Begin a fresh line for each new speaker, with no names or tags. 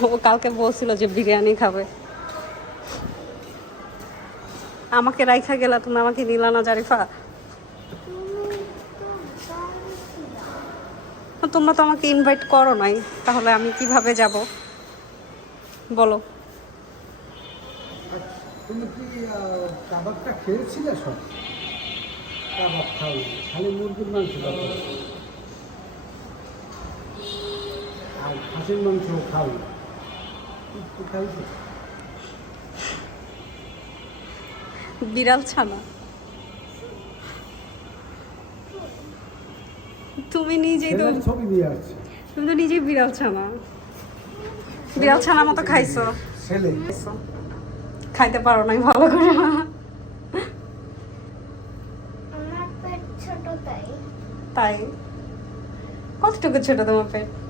ও কালকে বলছিল যে বিরিয়ানি খাবে। আমাকে রাইখা গেলা, তুমি আমাকে নিলা না জারিফা। তোমরা তো আমাকে ইনভাইট করো নাই, তাহলে আমি কিভাবে যাব বলো?
তুমি কি কাবাবটা খেয়েছিলে? সব কাবাব খাও, খালি মুরগির মাংস খাও আর খাসির মাংস খাও, খাইছো?
বিড়াল ছানা, তুমি নিজেই তো
ছবি দিয়ে আসছে।
তুমি তো নিজেই বিড়াল ছানা, বিড়াল ছানা মতো খাইছো।
ছেলে
খাইতে পারো নাই ভালো করে।
আমার পেট ছোট তাই।
তাই? কতটুকু ছোট তোমার পেট?